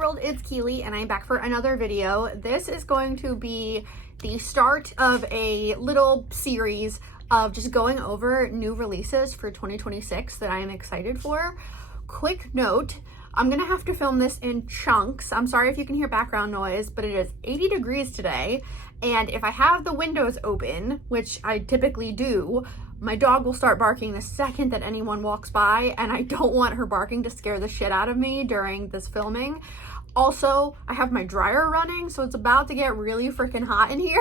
world, it's Keely and I'm back for another video. This is going to be the start of a little series of just going over new releases for 2026 that I am excited for. Quick note, I'm gonna have to film this in chunks. I'm sorry if you can hear background noise, but it is 80 degrees today. And if I have the windows open, which I typically do, my dog will start barking the second that anyone walks by, and I don't want her barking to scare the shit out of me during this filming. Also, I have my dryer running, so it's about to get really freaking hot in here,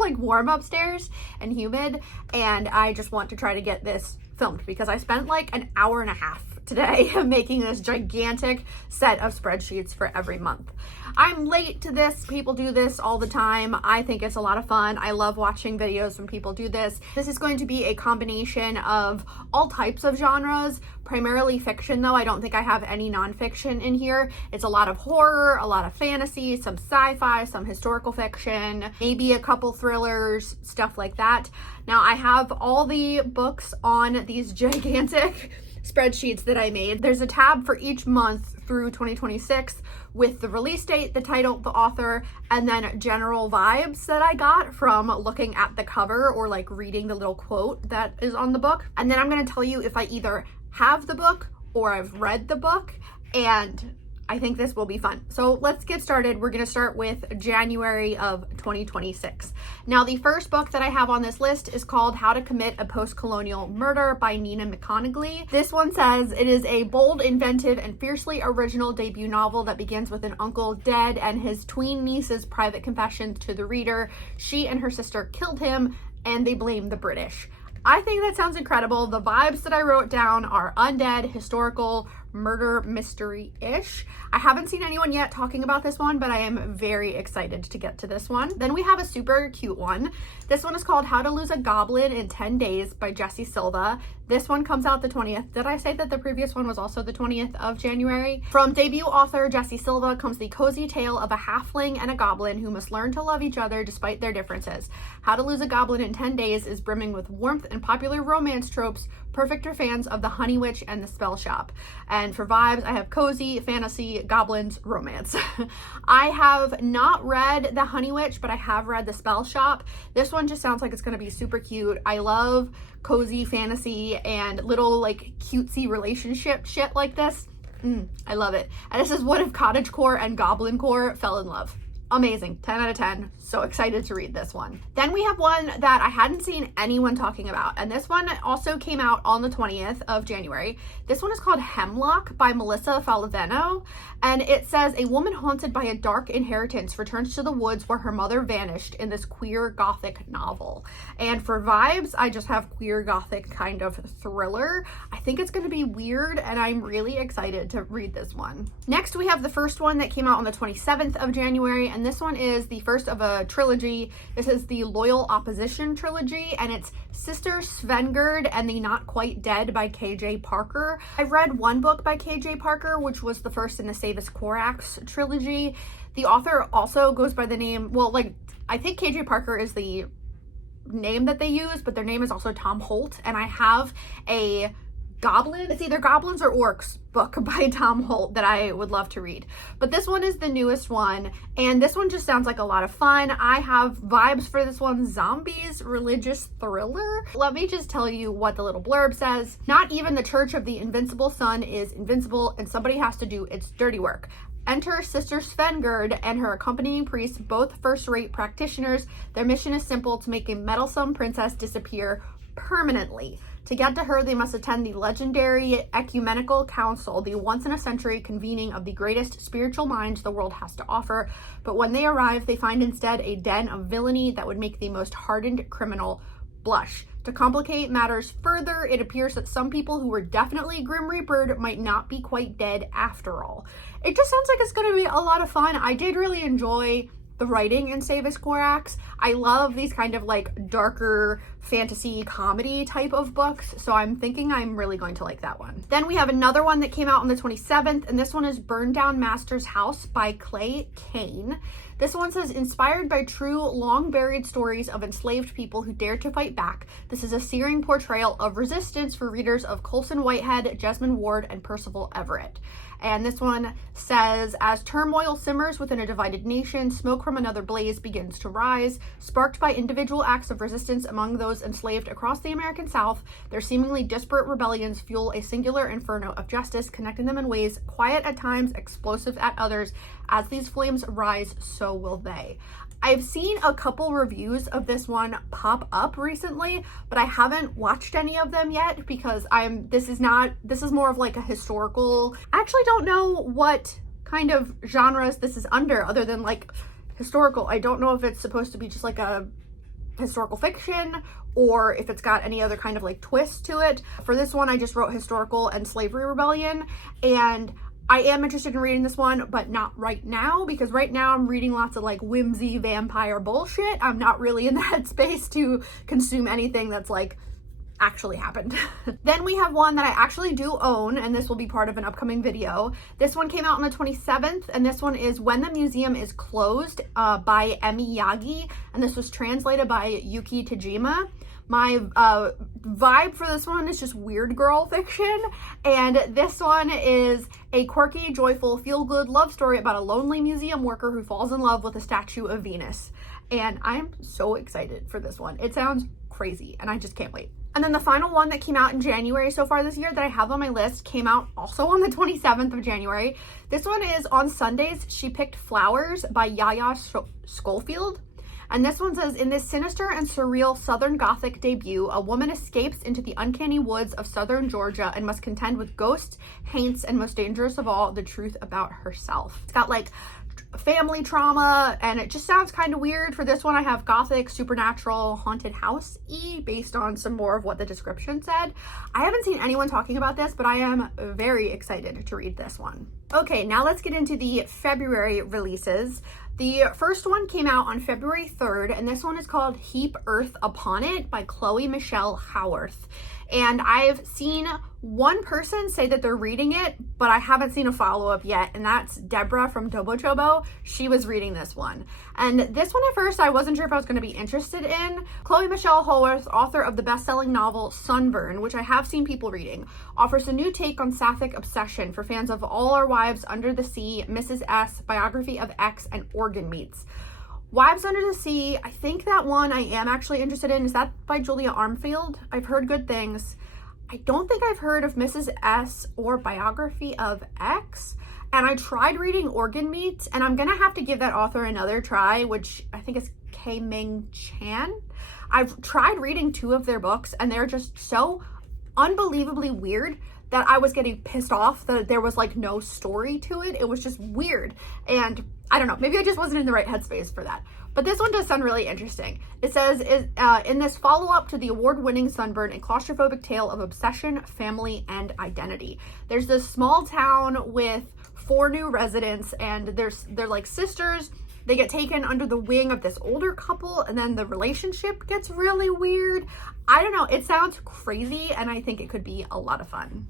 like warm upstairs and humid, and I just want to try to get this filmed because I spent like an hour and a half today making this gigantic set of spreadsheets for every month. I'm late to this. People do this all the time. I think it's a lot of fun. I love watching videos when people do this. This is going to be a combination of all types of genres, primarily fiction though. I don't think I have any nonfiction in here. It's a lot of horror, a lot of fantasy, some sci-fi, some historical fiction, maybe a couple thrillers, stuff like that. Now I have all the books on these gigantic spreadsheets that I made. There's a tab for each month through 2026 with the release date, the title, the author, and then general vibes that I got from looking at the cover or like reading the little quote that is on the book. And then I'm going to tell you if I either have the book or I've read the book, and I think this will be fun. So let's get started. We're gonna start with January of 2026. Now, the first book that I have on this list is called How to Commit a Post-Colonial Murder by Nina McConigley. This one says, it is a bold, inventive, and fiercely original debut novel that begins with an uncle dead and his tween niece's private confessions to the reader. She and her sister killed him and they blame the British. I think that sounds incredible. The vibes that I wrote down are undead, historical, murder mystery-ish. I haven't seen anyone yet talking about this one, but I am very excited to get to this one. Then we have a super cute one. This one is called How to Lose a Goblin in 10 Days by Jessie Silva. This one comes out the 20th. Did I say that the previous one was also the 20th of January? From debut author Jessie Silva comes the cozy tale of a halfling and a goblin who must learn to love each other despite their differences. How to Lose a Goblin in 10 Days is brimming with warmth and popular romance tropes, perfect for fans of The Honey Witch and The Spell Shop. And for vibes, I have cozy, fantasy, goblins, romance. I have not read The Honey Witch, but I have read The Spell Shop. This one just sounds like it's going to be super cute. I love cozy fantasy and little like cutesy relationship shit like this. I love it. And this is what if cottagecore and goblincore fell in love. Amazing. 10 out of 10. So excited to read this one. Then we have one that I hadn't seen anyone talking about, and this one also came out on the 20th of January. This one is called Hemlock by Melissa Falaveno, and it says a woman haunted by a dark inheritance returns to the woods where her mother vanished in this queer gothic novel. And for vibes, I just have queer gothic kind of thriller. I think it's going to be weird, and I'm really excited to read this one. Next, we have the first one that came out on the 27th of January, and this one is the first of a trilogy. This is the Loyal Opposition trilogy, and it's Sister Svengerd and the Not Quite Dead by KJ Parker. I've read one book by KJ Parker, which was the first in the Savis Corax trilogy. The author also goes by the name, well, like, I think KJ Parker is the name that they use, but their name is also Tom Holt, and I have a goblin, it's either goblins or orcs book by Tom Holt that I would love to read. But this one is the newest one, and this one just sounds like a lot of fun. I have vibes for this one, zombies, religious thriller. Let me just tell you what the little blurb says. Not even the Church of the Invincible Sun is invincible, and somebody has to do its dirty work. Enter Sister Svengerd and her accompanying priest, both first-rate practitioners. Their mission is simple: to make a meddlesome princess disappear permanently. To get to her, they must attend the legendary Ecumenical Council, the once-in-a-century convening of the greatest spiritual minds the world has to offer. But when they arrive, they find instead a den of villainy that would make the most hardened criminal blush. To complicate matters further, it appears that some people who were definitely Grim Reapered might not be quite dead after all. It just sounds like it's going to be a lot of fun. I did really enjoy the writing in Savis Corax. I love these kind of like darker fantasy comedy type of books, so I'm thinking I'm really going to like that one. Then we have another one that came out on the 27th, and this one is Burn Down Master's House by Clay Kane. This one says, inspired by true, long-buried stories of enslaved people who dared to fight back, this is a searing portrayal of resistance for readers of Colson Whitehead, Jesmond Ward, and Percival Everett. And this one says, as turmoil simmers within a divided nation, smoke from another blaze begins to rise. Sparked by individual acts of resistance among those enslaved across the American South, their seemingly disparate rebellions fuel a singular inferno of justice, connecting them in ways quiet at times, explosive at others. As these flames rise, so will they. I've seen a couple reviews of this one pop up recently, but I haven't watched any of them yet because this is more of like a historical. I actually don't know what kind of genres this is under other than like historical. I don't know if it's supposed to be just like a historical fiction or if it's got any other kind of like twist to it. For this one, I just wrote historical and slavery rebellion, and I am interested in reading this one, but not right now, because right now I'm reading lots of like whimsy vampire bullshit. I'm not really in the headspace to consume anything that's like actually happened. Then we have one that I actually do own, and this will be part of an upcoming video. This one came out on the 27th, and this one is When the Museum is Closed by Emi Yagi, and this was translated by Yuki Tajima. My vibe for this one is just weird girl fiction, and this one is a quirky, joyful, feel-good love story about a lonely museum worker who falls in love with a statue of Venus. And I'm so excited for this one. It sounds crazy, and I just can't wait. And then the final one that came out in January so far this year that I have on my list came out also on the 27th of January. This one is On Sundays, She Picked Flowers by Yaya Schofield. And this one says, in this sinister and surreal Southern Gothic debut, a woman escapes into the uncanny woods of southern Georgia and must contend with ghosts, haunts, and most dangerous of all, the truth about herself. It's got like family trauma, and it just sounds kind of weird. For this one, I have Gothic, supernatural, haunted house-y based on some more of what the description said. I haven't seen anyone talking about this, but I am very excited to read this one. Okay, now let's get into the February releases. The first one came out on February 3rd, and this one is called Heap Earth Upon It by Chloe Michelle Howarth. And I've seen one person say that they're reading it, but I haven't seen a follow-up yet, and that's Deborah from Tobo Chobo. She was reading this one. And this one at first, I wasn't sure if I was going to be interested in. Chloe Michelle Howarth, author of the best-selling novel Sunburn, which I have seen people reading, offers a new take on sapphic obsession for fans of All Our Wives Under the Sea, Mrs. S, Biography of X, and Organ Meats. Wives Under the Sea, I think that one I am actually interested in. Is that by Julia Armfield? I've heard good things. I don't think I've heard of Mrs. S or Biography of X. And I tried reading Organ Meats, and I'm going to have to give that author another try, which I think is K. Ming Chan. I've tried reading 2 of their books, and they're just so unbelievably weird that I was getting pissed off that there was like no story to it. It was just weird. And I don't know, maybe I just wasn't in the right headspace for that. But this one does sound really interesting. It says, in this follow-up to the award-winning Sunburn, a claustrophobic tale of obsession, family, and identity. There's this small town with 4 new residents, and they're like sisters. They get taken under the wing of this older couple, and then the relationship gets really weird. I don't know, it sounds crazy, and I think it could be a lot of fun.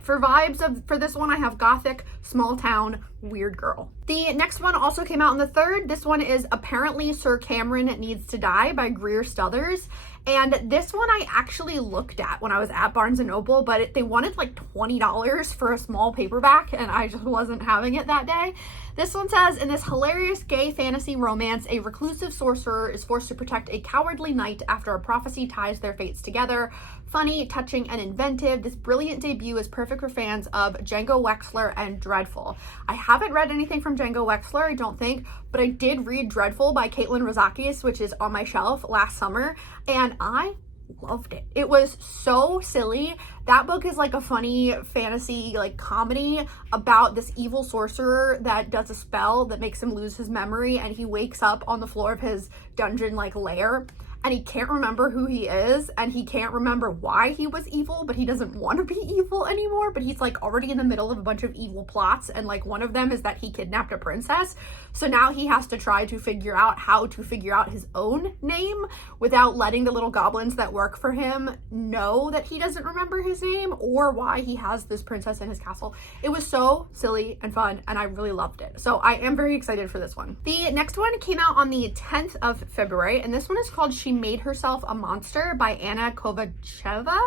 For vibes for this one, I have Gothic, small town, weird girl. The next one also came out on the 3rd. This one is Apparently Sir Cameron Needs to Die by Greer Stuthers. And this one I actually looked at when I was at Barnes & Noble, but they wanted like $20 for a small paperback, and I just wasn't having it that day. This one says, in this hilarious gay fantasy romance, a reclusive sorcerer is forced to protect a cowardly knight after a prophecy ties their fates together. Funny, touching, and inventive, this brilliant debut is perfect for fans of Django Wexler and Dreadful. I haven't read anything from Django Wexler, I don't think, but I did read Dreadful by Caitlin Rozakis, which is on my shelf, last summer, and I loved it. It was so silly. That book is like a funny fantasy like comedy about this evil sorcerer that does a spell that makes him lose his memory, and he wakes up on the floor of his dungeon like lair, and he can't remember who he is, and he can't remember why he was evil, but he doesn't want to be evil anymore, but he's like already in the middle of a bunch of evil plots, and like one of them is that he kidnapped a princess. So now he has to try to figure out how to figure out his own name without letting the little goblins that work for him know that he doesn't remember his name or why he has this princess in his castle. It was so silly and fun, and I really loved it. So I am very excited for this one. The next one came out on the 10th of February, and this one is called She Made Herself a Monster by Anna Kovacheva.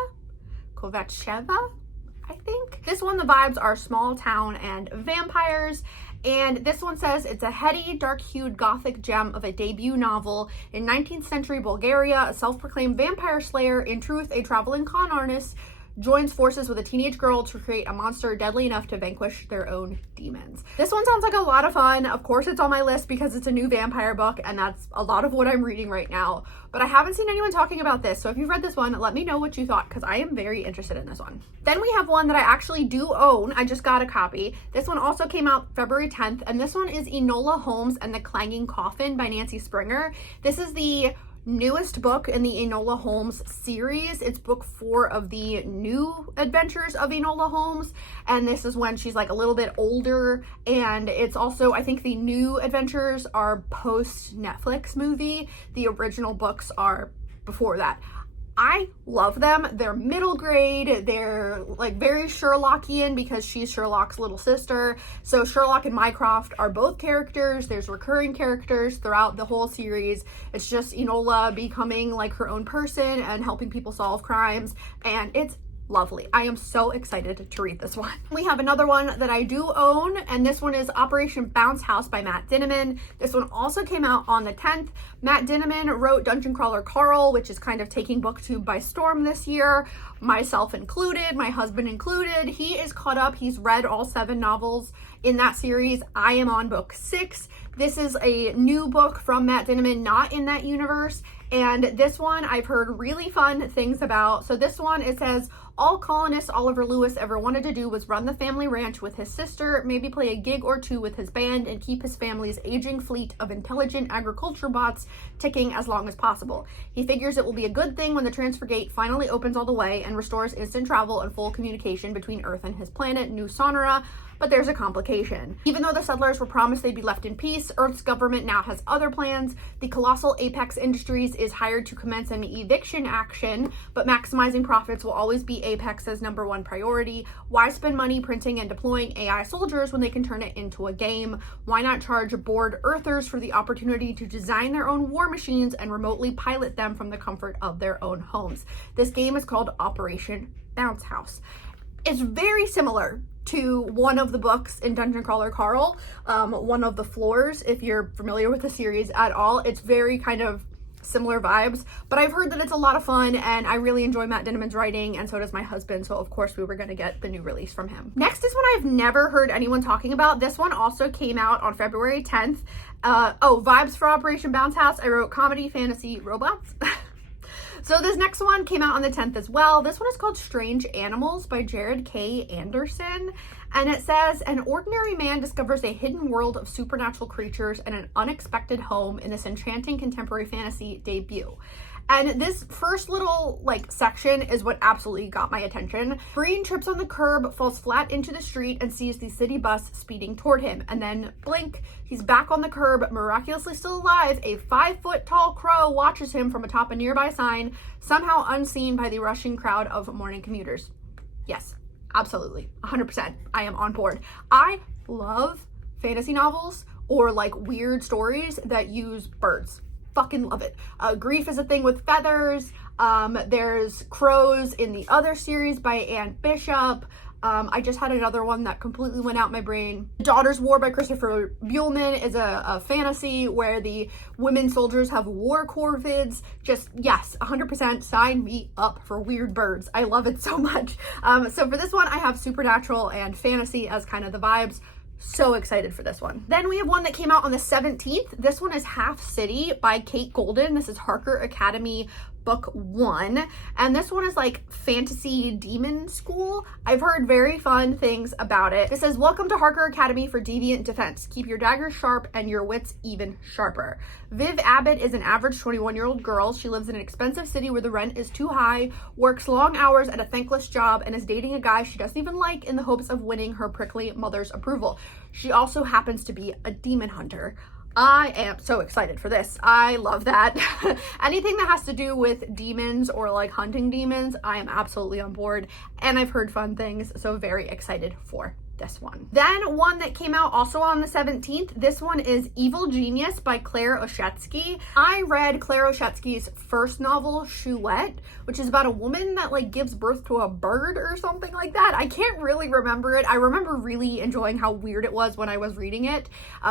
I I think. This one, the vibes are small town and vampires. And this one says it's a heady, dark-hued gothic gem of a debut novel. In 19th century Bulgaria, a self-proclaimed vampire slayer, in truth a traveling con artist, joins forces with a teenage girl to create a monster deadly enough to vanquish their own demons. This one sounds like a lot of fun. Of course it's on my list because it's a new vampire book, and that's a lot of what I'm reading right now. But I haven't seen anyone talking about this, so if you've read this one, let me know what you thought, because I am very interested in this one. Then we have one that I actually do own. I just got a copy. This one also came out February 10th, and this one is Enola Holmes and the Clanging Coffin by Nancy Springer. This is the newest book in the Enola Holmes series. It's book 4 of the new adventures of Enola Holmes, and this is when she's like a little bit older, and it's also, I think the new adventures are post Netflix movie. The original books are before that. I love them. They're middle grade. They're like very Sherlockian because she's Sherlock's little sister. So Sherlock and Mycroft are both characters. There's recurring characters throughout the whole series. It's just Enola becoming like her own person and helping people solve crimes. And it's lovely. I am so excited to read this one. We have another one that I do own, and this one is Operation Bounce House by Matt Dinniman. This one also came out on the 10th. Matt Dinniman wrote Dungeon Crawler Carl, which is kind of taking BookTube by storm this year, myself included, my husband included. He is caught up. He's read all 7 novels in that series. I am on book 6. This is a new book from Matt Dinniman, not in that universe. And this one I've heard really fun things about. So this one, it says, all colonist Oliver Lewis ever wanted to do was run the family ranch with his sister, maybe play a gig or 2 with his band, and keep his family's aging fleet of intelligent agriculture bots ticking as long as possible. He figures it will be a good thing when the transfer gate finally opens all the way and restores instant travel and full communication between Earth and his planet, New Sonora. But there's a complication. Even though the settlers were promised they'd be left in peace, Earth's government now has other plans. The colossal Apex Industries is hired to commence an eviction action, but maximizing profits will always be Apex's #1 priority. Why spend money printing and deploying AI soldiers when they can turn it into a game? Why not charge bored Earthers for the opportunity to design their own war machines and remotely pilot them from the comfort of their own homes? This game is called Operation Bounce House. It's very similar to one of the books in Dungeon Crawler Carl, one of the floors, if you're familiar with the series at all. It's very kind of similar vibes, but I've heard that it's a lot of fun, and I really enjoy Matt Dinniman's writing, and so does my husband, so of course we were going to get the new release from him. Next is one I've never heard anyone talking about. This one also came out on February 10th. Vibes for Operation Bounce House. I wrote comedy, fantasy, robots. So this next one came out on the 10th as well. This one is called Strange Animals by Jared K. Anderson. And it says, an ordinary man discovers a hidden world of supernatural creatures and an unexpected home in this enchanting contemporary fantasy debut. And this first little section is what absolutely got my attention. Breen trips on the curb, falls flat into the street, and sees the city bus speeding toward him. And then blink, he's back on the curb, miraculously still alive. A 5-foot-tall crow watches him from atop a nearby sign, somehow unseen by the rushing crowd of morning commuters. Yes, absolutely, 100%. I am on board. I love fantasy novels or weird stories that use birds. Fucking love it. Grief is a thing with feathers. There's crows in the other series by Anne Bishop. I just had another one that completely went out my brain. Daughter's War by Christopher Buehlman is a fantasy where the women soldiers have war corvids. Just, yes, 100% sign me up for weird birds. I love it so much. So for this one, I have supernatural and fantasy as kind of the vibes. So excited for this one. Then we have one that came out on the 17th. This one is Half City by Kate Golden. This is Harker Academy book 1, and this one is fantasy demon school. I've heard very fun things about it. It says, welcome to Harker Academy for deviant defense. Keep your daggers sharp and your wits even sharper. Viv Abbott is an average 21-year-old girl. She lives in an expensive city where the rent is too high, works long hours at a thankless job, and is dating a guy she doesn't even like in the hopes of winning her prickly mother's approval. She also happens to be a demon hunter. I am so excited for this. I love that. Anything that has to do with demons or hunting demons, I am absolutely on board, and I've heard fun things, so very excited for this one. Then one that came out also on the 17th, this one is Evil Genius by Claire Oshetsky. I read Claire Oshetsky's first novel, Chouette, which is about a woman that like gives birth to a bird or something like that. I can't really remember it. I remember really enjoying how weird it was when I was reading it.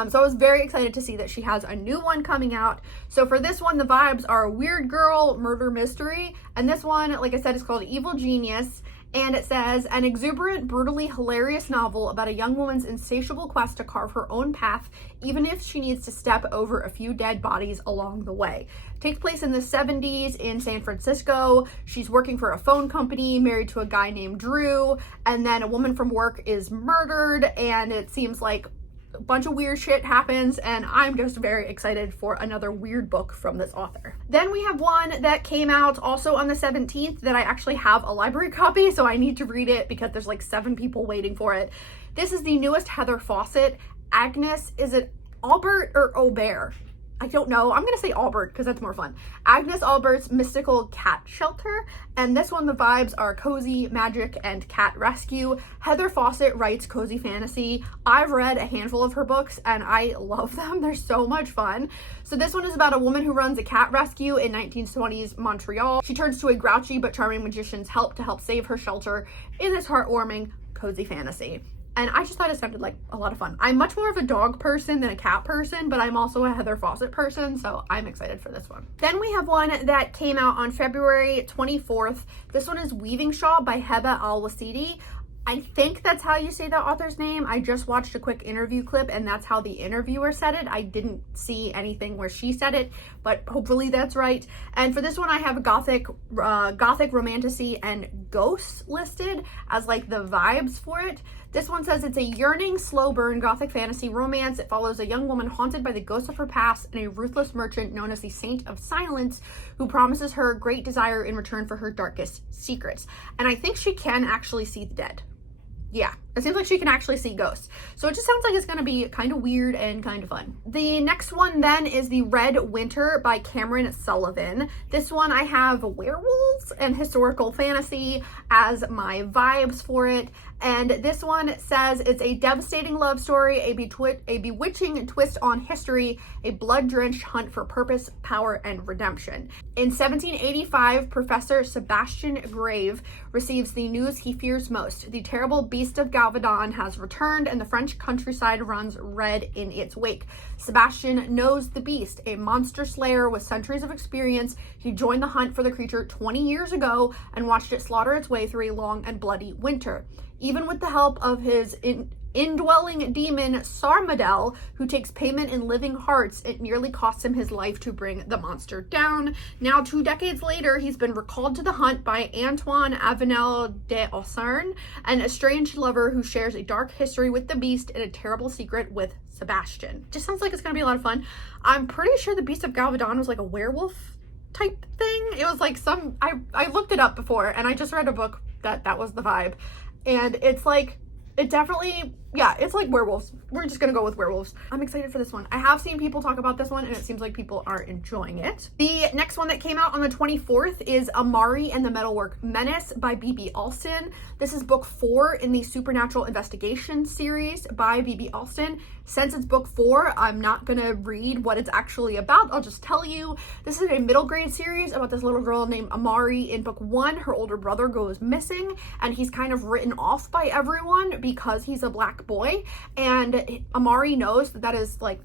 So I was very excited to see that she has a new one coming out. So for this one, the vibes are weird girl, murder mystery. And this one, like I said, is called Evil Genius. And it says, an exuberant, brutally hilarious novel about a young woman's insatiable quest to carve her own path, even if she needs to step over a few dead bodies along the way. Takes place in the 70s in San Francisco. She's working for a phone company, married to a guy named Drew, and then a woman from work is murdered, and it seems like a bunch of weird shit happens, and I'm just very excited for another weird book from this author. Then we have one that came out also on the 17th that I actually have a library copy, so I need to read it because there's like 7 people waiting for it. This is the newest Heather Fawcett. Agnes, is it Albert or Aubert? I don't know. I'm gonna say Albert because that's more fun. Agnes Albert's Mystical Cat Shelter. And this one, the vibes are cozy, magic, and cat rescue. Heather Fawcett writes cozy fantasy. I've read a handful of her books and I love them. They're so much fun. So this one is about a woman who runs a cat rescue in 1920s Montreal. She turns to a grouchy but charming magician's help to help save her shelter in this heartwarming cozy fantasy. And I just thought it sounded like a lot of fun. I'm much more of a dog person than a cat person, but I'm also a Heather Fawcett person, so I'm excited for this one. Then we have one that came out on February 24th. This one is Weaving Shaw by Heba Al-Wasiti. I think that's how you say the author's name. I just watched a quick interview clip and that's how the interviewer said it. I didn't see anything where she said it, but hopefully that's right. And for this one, I have gothic romantasy and ghosts listed as like the vibes for it. This one says it's a yearning, slow burn gothic fantasy romance. It follows a young woman haunted by the ghosts of her past and a ruthless merchant known as the Saint of Silence who promises her great desire in return for her darkest secrets. And I think she can actually see the dead. Yeah, it seems like she can actually see ghosts. So it just sounds like it's going to be kind of weird and kind of fun. The next one then is The Red Winter by Cameron Sullivan. This one I have werewolves and historical fantasy as my vibes for it. And this one says it's a devastating love story, a bewitching twist on history, a blood-drenched hunt for purpose, power, and redemption. In 1785, Professor Sebastian Grave receives the news he fears most. The terrible beast of Galvadon has returned and the French countryside runs red in its wake. Sebastian knows the beast, a monster slayer with centuries of experience. He joined the hunt for the creature 20 years ago and watched it slaughter its way through a long and bloody winter. Even with the help of his indwelling demon Sarmadel, who takes payment in living hearts, it nearly costs him his life to bring the monster down. Now, 2 decades later, he's been recalled to the hunt by Antoine Avenel de Aucerne, an estranged lover who shares a dark history with the beast and a terrible secret with Sebastian. Just sounds like it's gonna be a lot of fun. I'm pretty sure the Beast of Galvadon was like a werewolf type thing. It was like I looked it up before and I just read a book that was the vibe. And it's like, it definitely, yeah, it's like werewolves. We're just gonna go with werewolves. I'm excited for this one. I have seen people talk about this one and it seems like people are enjoying it. The next one that came out on the 24th is Amari and the Metalwork Menace by B.B. Alston. This is book 4 in the Supernatural Investigation series by B.B. Alston. Since it's book 4, I'm not gonna read what it's actually about. I'll just tell you. This is a middle grade series about this little girl named Amari. In book 1, her older brother goes missing and he's kind of written off by everyone because he's a black boy. And Amari knows that is like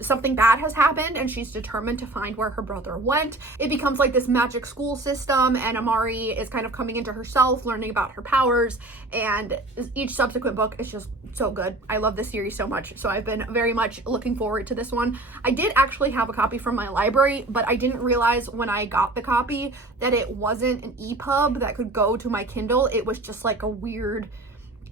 something bad has happened and she's determined to find where her brother went. It becomes like this magic school system and Amari is kind of coming into herself, learning about her powers, and each subsequent book is just so good. I love this series so much, so I've been very much looking forward to this one. I did actually have a copy from my library, but I didn't realize when I got the copy that it wasn't an EPUB that could go to my Kindle. It was just like a weird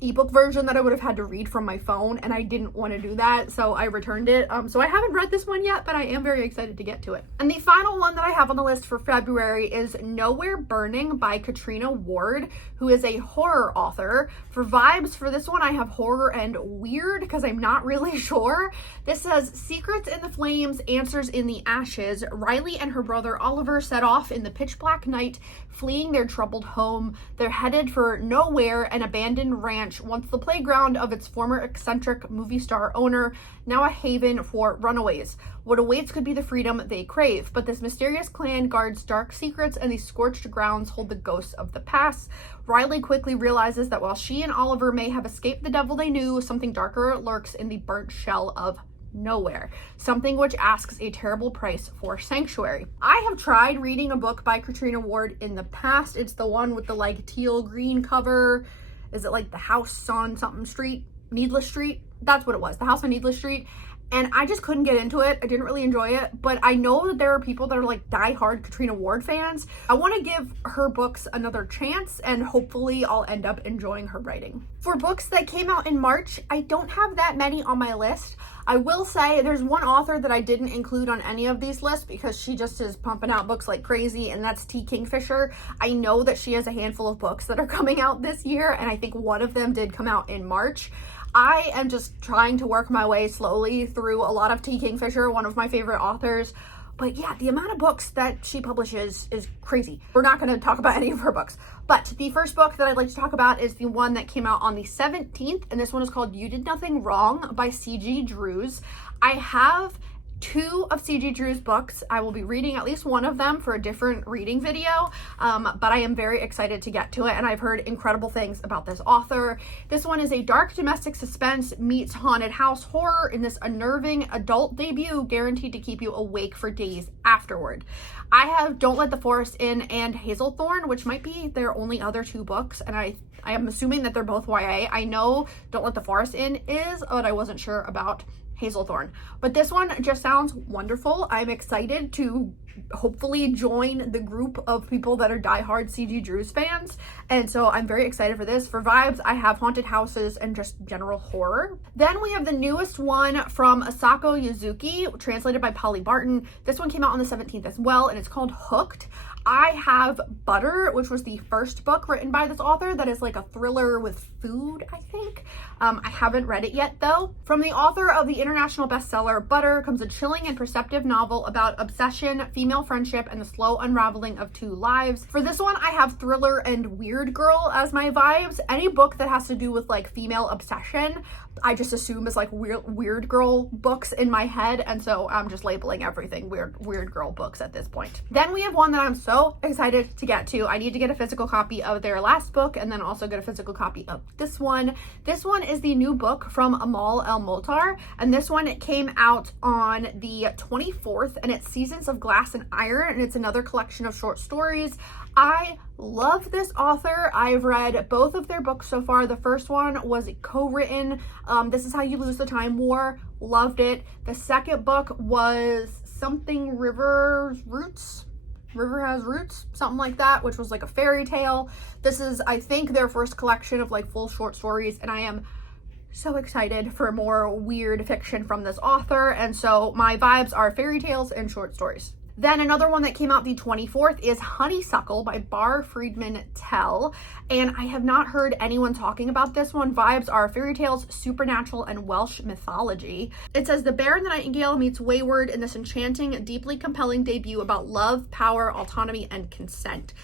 ebook version that I would have had to read from my phone, and I didn't want to do that, so I returned it. So I haven't read this one yet, but I am very excited to get to it. And the final one that I have on the list for February is Nowhere Burning by Katrina Ward, who is a horror author. For vibes for this one, I have horror and weird because I'm not really sure. This says, secrets in the flames, answers in the ashes. Riley and her brother Oliver set off in the pitch black night, fleeing their troubled home. They're headed for Nowhere, an abandoned ranch ranch, once the playground of its former eccentric movie star owner, now a haven for runaways. What awaits could be the freedom they crave, but this mysterious clan guards dark secrets, and these scorched grounds hold the ghosts of the past. Riley quickly realizes that while she and Oliver may have escaped the devil they knew, something darker lurks in the burnt shell of nowhere, something which asks a terrible price for sanctuary. I have tried reading a book by Katrina Ward in the past. It's the one with the like teal green cover. Is it like The House on something street? Needless Street? That's what it was. The House on Needless Street. And I just couldn't get into it. I didn't really enjoy it, but I know that there are people that are like diehard Katrina Ward fans. I want to give her books another chance, and hopefully I'll end up enjoying her writing. For books that came out in March, I don't have that many on my list. I will say there's one author that I didn't include on any of these lists because she just is pumping out books like crazy, and that's T. Kingfisher. I know that she has a handful of books that are coming out this year, and I think one of them did come out in March. I am just trying to work my way slowly through a lot of T. Kingfisher, one of my favorite authors. But yeah, the amount of books that she publishes is crazy. We're not going to talk about any of her books. But the first book that I'd like to talk about is the one that came out on the 17th. And this one is called You Did Nothing Wrong by C.G. Drews. I have 2 of C.G. Drew's books. I will be reading at least one of them for a different reading video, but I am very excited to get to it, and I've heard incredible things about this author. This one is a dark domestic suspense meets haunted house horror in this unnerving adult debut guaranteed to keep you awake for days afterward. I have Don't Let the Forest In and Hazelthorn, which might be their only other 2 books, and I am assuming that they're both YA. I know Don't Let the Forest In is, but I wasn't sure about Hazelthorn. But this one just sounds wonderful. I'm excited to hopefully join the group of people that are diehard C.G. Drews fans, and so I'm very excited for this. For vibes, I have haunted houses and just general horror. Then we have the newest one from Asako Yuzuki, translated by Polly Barton. This one came out on the 17th as well, and it's called Hooked. I have Butter, which was the first book written by this author that is like a thriller with food, I think. I haven't read it yet though. From the author of the international bestseller Butter comes a chilling and perceptive novel about obsession, female friendship, and the slow unraveling of 2 lives. For this one, I have thriller and weird girl as my vibes. Any book that has to do with like female obsession, I just assume is like weird girl books in my head, and so I'm just labeling everything weird girl books at this point. Then we have one that I'm so excited to get to. I need to get a physical copy of their last book and then also get a physical copy of this one. This one is the new book from Amal El-Motar, and this one came out on the 24th, and it's Seasons of Glass and Iron, and it's another collection of short stories. I love this author. I've read both of their books so far. The first one was co-written, This Is How You Lose the Time War. Loved it. The second book was something River Has Roots, something like that, which was like a fairy tale. This is, I think, their first collection of like full short stories, and I am so excited for more weird fiction from this author, and so my vibes are fairy tales and short stories. Then another one that came out the 24th is Honeysuckle by Bar Friedman Tell, and I have not heard anyone talking about this one. Vibes are fairy tales, supernatural, and Welsh mythology. It says the Bear and the Nightingale meets Wayward in this enchanting, deeply compelling debut about love, power, autonomy, and consent.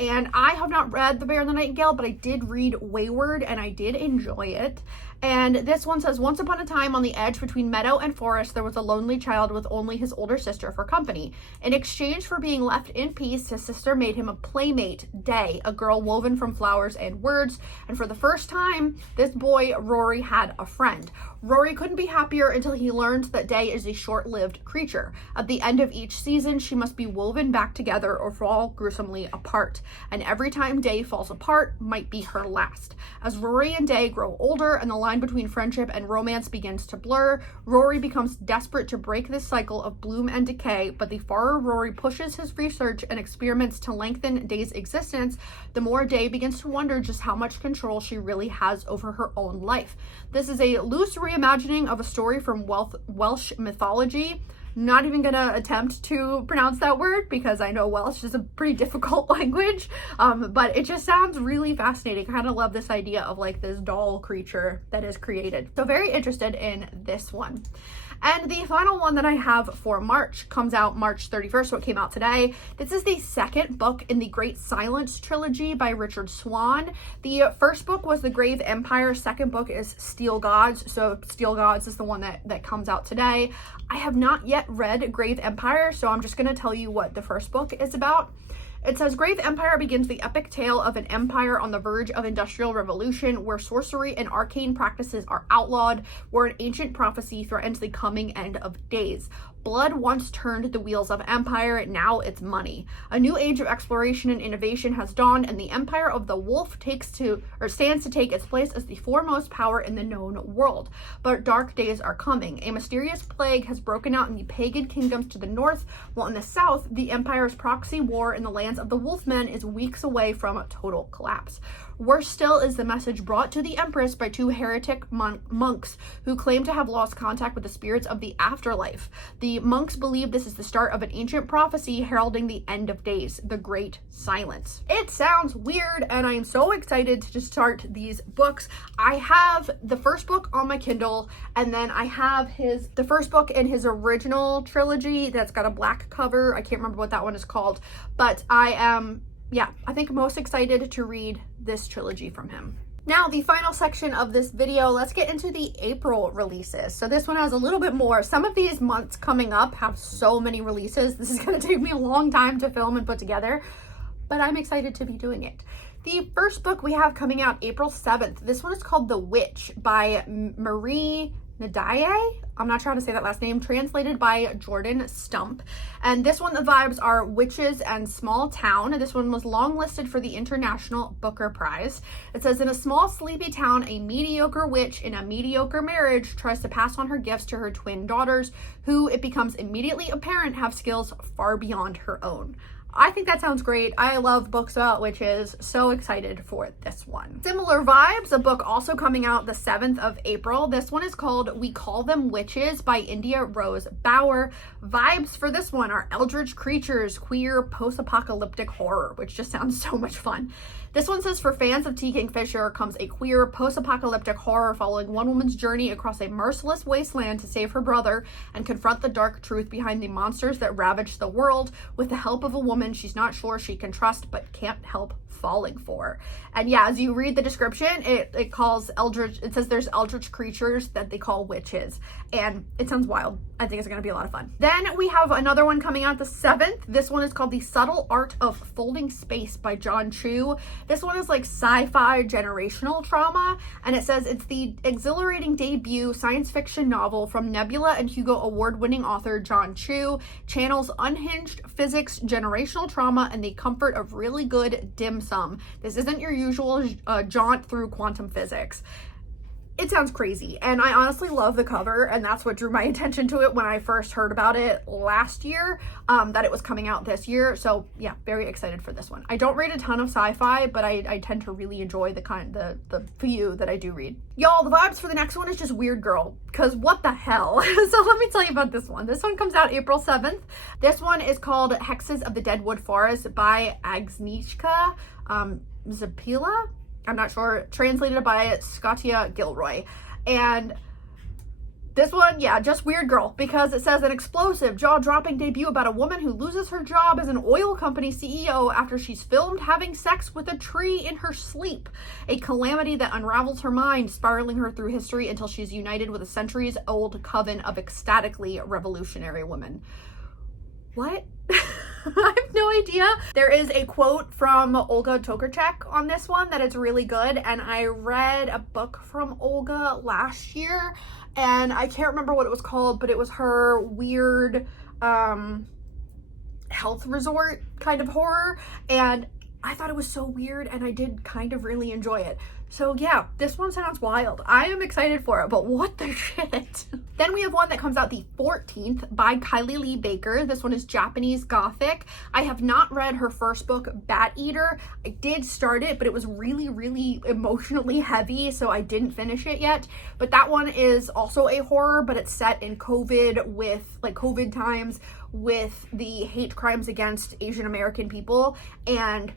And I have not read The Bear and the Nightingale, but I did read Wayward, and I did enjoy it. And this one says, once upon a time on the edge between meadow and forest, there was a lonely child with only his older sister for company. In exchange for being left in peace, his sister made him a playmate, Day, a girl woven from flowers and words. And for the first time, this boy, Rory, had a friend. Rory couldn't be happier until he learned that Day is a short-lived creature. At the end of each season, she must be woven back together or fall gruesomely apart. And every time Day falls apart might be her last. As Rory and Day grow older and the line between friendship and romance begins to blur, Rory becomes desperate to break this cycle of bloom and decay, but the farther Rory pushes his research and experiments to lengthen Day's existence, the more Day begins to wonder just how much control she really has over her own life. This is a loose reimagining of a story from Welsh mythology. Not even gonna attempt to pronounce that word because I know Welsh is a pretty difficult language, but it just sounds really fascinating. I kind of love this idea of like this doll creature that is created. So very interested in this one. And the final one that I have for March comes out March 31st, so it came out today. This is the second book in the Great Silence trilogy by Richard Swan. The first book was The Grave Empire. Second book is Steel Gods. So Steel Gods is the one that comes out today. I have not yet read Grave Empire, so I'm just going to tell you what the first book is about. It says, Grave Empire begins the epic tale of an empire on the verge of industrial revolution, where sorcery and arcane practices are outlawed, where an ancient prophecy threatens the coming end of days. Blood once turned the wheels of empire, now it's money. A new age of exploration and innovation has dawned, and the empire of the wolf stands to take its place as the foremost power in the known world. But dark days are coming. A mysterious plague has broken out in the pagan kingdoms to the north, while in the south, the empire's proxy war in the lands of the Wolfmen is weeks away from total collapse. Worse still is the message brought to the Empress by two heretic monks who claim to have lost contact with the spirits of the afterlife. The monks believe this is the start of an ancient prophecy heralding the end of days, the Great Silence. It sounds weird, and I am so excited to start these books. I have the first book on my Kindle, and then I have the first book in his original trilogy that's got a black cover. I can't remember what that one is called, but I think most excited to read this trilogy from him. Now, the final section of this video, let's get into the April releases. So this one has a little bit more. Some of these months coming up have so many releases. This is going to take me a long time to film and put together, but I'm excited to be doing it. The first book we have coming out April 7th. This one is called The Witch by Marie Nadaye. I'm not sure how to say that last name, translated by Jordan Stump. And this one, the vibes are witches and small town. This one was longlisted for the International Booker Prize. It says, in a small sleepy town, a mediocre witch in a mediocre marriage tries to pass on her gifts to her twin daughters, who, it becomes immediately apparent, have skills far beyond her own. I think that sounds great. I love books about witches. So excited for this one. Similar vibes, a book also coming out the 7th of April. This one is called We Call Them Witches by India Rose Bauer. Vibes for this one are eldritch creatures, queer, post-apocalyptic horror, which just sounds so much fun. This one says, for fans of T. Kingfisher comes a queer, post-apocalyptic horror following one woman's journey across a merciless wasteland to save her brother and confront the dark truth behind the monsters that ravage the world with the help of a woman she's not sure she can trust but can't help falling for. And yeah, as you read the description, it says there's eldritch creatures that they call witches, and it sounds wild. I think it's going to be a lot of fun. Then we have another one coming out the 7th. This one is called The Subtle Art of Folding Space by John Chu. This one is like sci-fi generational trauma, and it says it's the exhilarating debut science fiction novel from Nebula and Hugo award-winning author John Chu, channels unhinged physics, generational trauma, and the comfort of really good dim sum. This isn't your usual jaunt through quantum physics. It sounds crazy, and I honestly love the cover, and that's what drew my attention to it when I first heard about it last year, that it was coming out this year. So yeah, very excited for this one. I don't read a ton of sci-fi, but I tend to really enjoy the few that I do read. Y'all, the vibes for the next one is just weird girl, because what the hell? So let me tell you about this one. This one comes out April 7th. This one is called Hexes of the Deadwood Forest by Agnieszka Zapila. I'm not sure, translated by Scotia Gilroy. And this one, yeah, just weird girl, because it says an explosive, jaw-dropping debut about a woman who loses her job as an oil company CEO after she's filmed having sex with a tree in her sleep. A calamity that unravels her mind, spiraling her through history until she's united with a centuries-old coven of ecstatically revolutionary women. What? I have no idea. There is a quote from Olga Tokarczuk on this one that it's really good, and I read a book from Olga last year, and I can't remember what it was called, but it was her weird health resort kind of horror, and I thought it was so weird, and I did kind of really enjoy it. So yeah, this one sounds wild. I am excited for it, but what the shit? Then we have one that comes out the 14th by Kylie Lee Baker. This one is Japanese Gothic. I have not read her first book, Bat Eater. I did start it, but it was really, really emotionally heavy, so I didn't finish it yet. But that one is also a horror, but it's set in COVID times with the hate crimes against Asian American people. And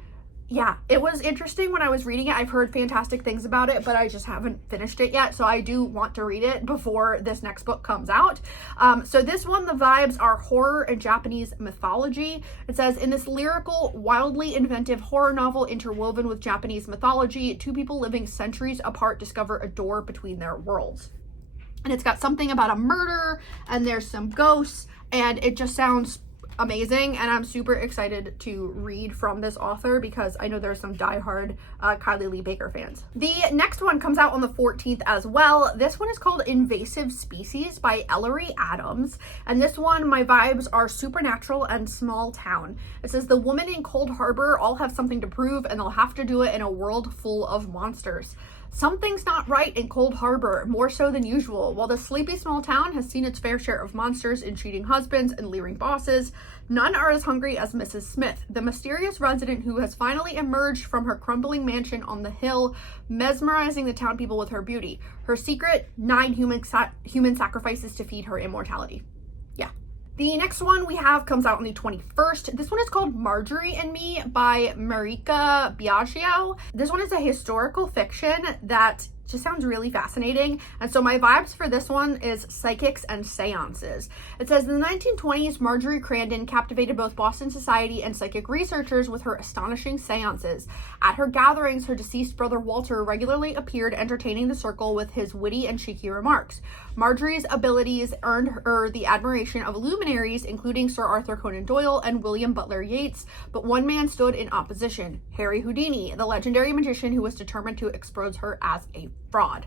yeah, it was interesting when I was reading it. I've heard fantastic things about it, but I just haven't finished it yet. So I do want to read it before this next book comes out. So this one, the vibes are horror and Japanese mythology. It says, in this lyrical, wildly inventive horror novel interwoven with Japanese mythology, two people living centuries apart discover a door between their worlds. And it's got something about a murder and there's some ghosts, and it just sounds amazing, and I'm super excited to read from this author because I know there's some diehard Kylie Lee Baker fans. The next one comes out on the 14th as well. This one is called Invasive Species by Ellery Adams, and this one, my vibes are supernatural and small town. It says the women in Cold Harbor all have something to prove, and they'll have to do it in a world full of monsters. Something's not right in Cold Harbor, more so than usual. While the sleepy small town has seen its fair share of monsters in cheating husbands and leering bosses, none are as hungry as Mrs. Smith, the mysterious resident who has finally emerged from her crumbling mansion on the hill, mesmerizing the town people with her beauty. Her secret, 9 human sacrifices to feed her immortality. Yeah. The next one we have comes out on the 21st. This one is called Marjorie and Me by Marika Biagio. This one is a historical fiction that just sounds really fascinating. And so my vibes for this one is psychics and seances. It says in the 1920s, Marjorie Crandon captivated both Boston society and psychic researchers with her astonishing seances. At her gatherings, her deceased brother Walter regularly appeared, entertaining the circle with his witty and cheeky remarks. Marjorie's abilities earned her the admiration of luminaries, including Sir Arthur Conan Doyle and William Butler Yeats, but one man stood in opposition: Harry Houdini, the legendary magician who was determined to expose her as a fraud.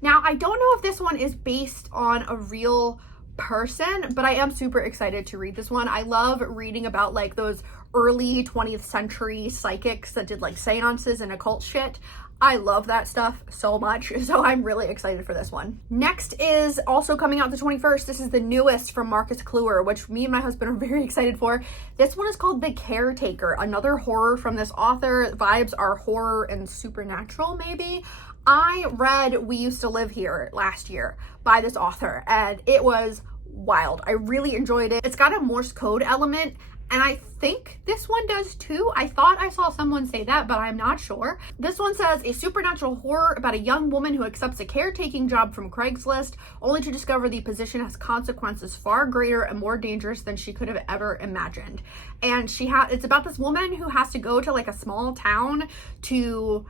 Now, I don't know if this one is based on a real person, but I am super excited to read this one. I love reading about like those early 20th century psychics that did like seances and occult shit. I love that stuff so much, so I'm really excited for this one. Next is also coming out the 21st. This is the newest from Marcus Kluwer, which me and my husband are very excited for. This one is called The Caretaker, another horror from this author. Vibes are horror and supernatural, maybe. I read We Used to Live Here last year by this author, and it was wild. I really enjoyed it. It's got a Morse code element, and I think this one does too. I thought I saw someone say that, but I'm not sure. This one says a supernatural horror about a young woman who accepts a caretaking job from Craigslist, only to discover the position has consequences far greater and more dangerous than she could have ever imagined. And it's about this woman who has to go to like a small town to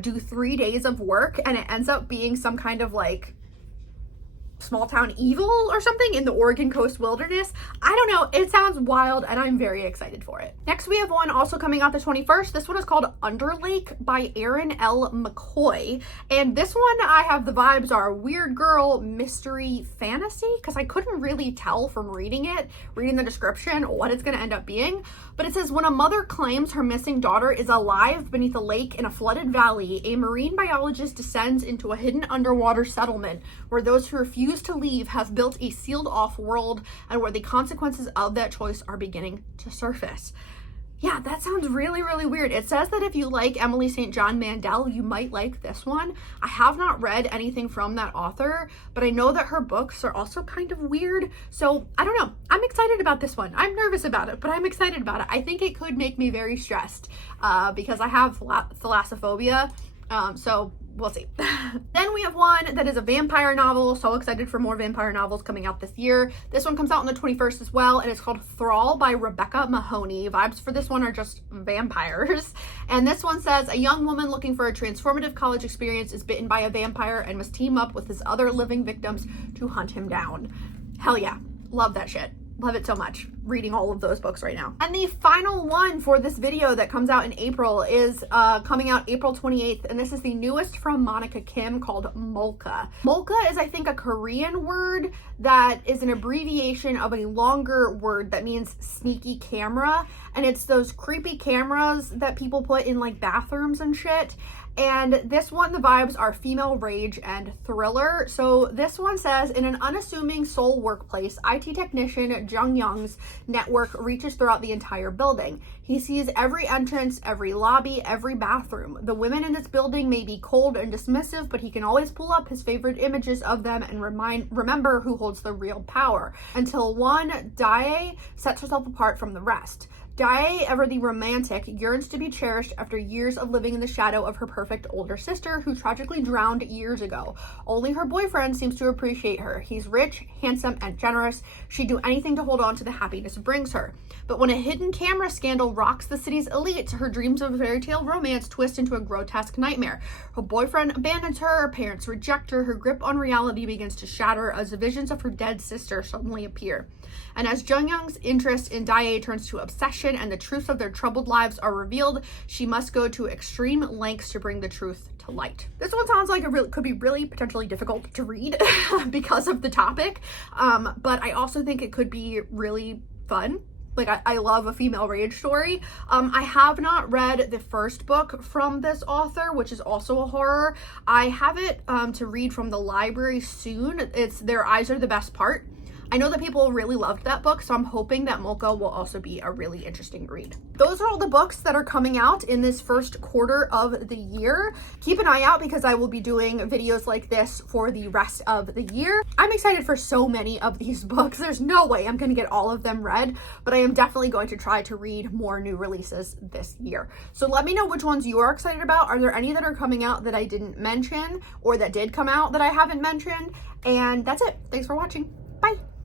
do 3 days of work, and it ends up being some kind of like small town evil or something in the Oregon coast wilderness. I don't know. It sounds wild, and I'm very excited for it. Next, we have one also coming out the 21st. This one is called Underlake by Erin L. McCoy. And this one, I have the vibes are weird girl mystery fantasy, because I couldn't really tell from reading the description, what it's going to end up being. But it says, when a mother claims her missing daughter is alive beneath a lake in a flooded valley, a marine biologist descends into a hidden underwater settlement where those who refuse to leave have built a sealed off world, and where the consequences of that choice are beginning to surface. Yeah, that sounds really, really weird. It says that if you like Emily St. John Mandel, you might like this one. I have not read anything from that author, but I know that her books are also kind of weird. So I don't know. I'm excited about this one. I'm nervous about it, but I'm excited about it. I think it could make me very stressed because I have thalassophobia. So we'll see. Then we have one that is a vampire novel. So excited for more vampire novels coming out this year. This one comes out on the 21st as well, and it's called Thrall by Rebecca Mahoney. Vibes for this one are just vampires. And this one says, a young woman looking for a transformative college experience is bitten by a vampire and must team up with his other living victims to hunt him down. Hell yeah. Love that shit. Love it so much. Reading all of those books right now. And the final one for this video that comes out in April is coming out April 28th, and this is the newest from Monica Kim called Molka. Molka is, I think, a Korean word that is an abbreviation of a longer word that means sneaky camera, and it's those creepy cameras that people put in like bathrooms and shit. And this one, the vibes are female rage and thriller. So this one says, in an unassuming Seoul workplace, IT technician Jung Young's network reaches throughout the entire building. He sees every entrance, every lobby, every bathroom. The women in this building may be cold and dismissive, but he can always pull up his favorite images of them and remember who holds the real power. Until one, Dae, sets herself apart from the rest. Dai, ever the romantic, yearns to be cherished after years of living in the shadow of her perfect older sister who tragically drowned years ago. Only her boyfriend seems to appreciate her. He's rich, handsome, and generous. She'd do anything to hold on to the happiness it brings her. But when a hidden camera scandal rocks the city's elite, her dreams of a fairy tale romance twist into a grotesque nightmare. Her boyfriend abandons her parents reject her grip on reality begins to shatter as the visions of her dead sister suddenly appear. And as Jung-young's interest in Dae turns to obsession and the truths of their troubled lives are revealed, she must go to extreme lengths to bring the truth to light. This one sounds like it could be really potentially difficult to read because of the topic, but I also think it could be really fun. Like, I love a female rage story. I have not read the first book from this author, which is also a horror. I have it to read from the library soon. It's Their Eyes Are the Best Part. I know that people really loved that book, so I'm hoping that Molka will also be a really interesting read. Those are all the books that are coming out in this first quarter of the year. Keep an eye out because I will be doing videos like this for the rest of the year. I'm excited for so many of these books. There's no way I'm going to get all of them read, but I am definitely going to try to read more new releases this year. So let me know which ones you are excited about. Are there any that are coming out that I didn't mention or that did come out that I haven't mentioned? And that's it. Thanks for watching. Bye.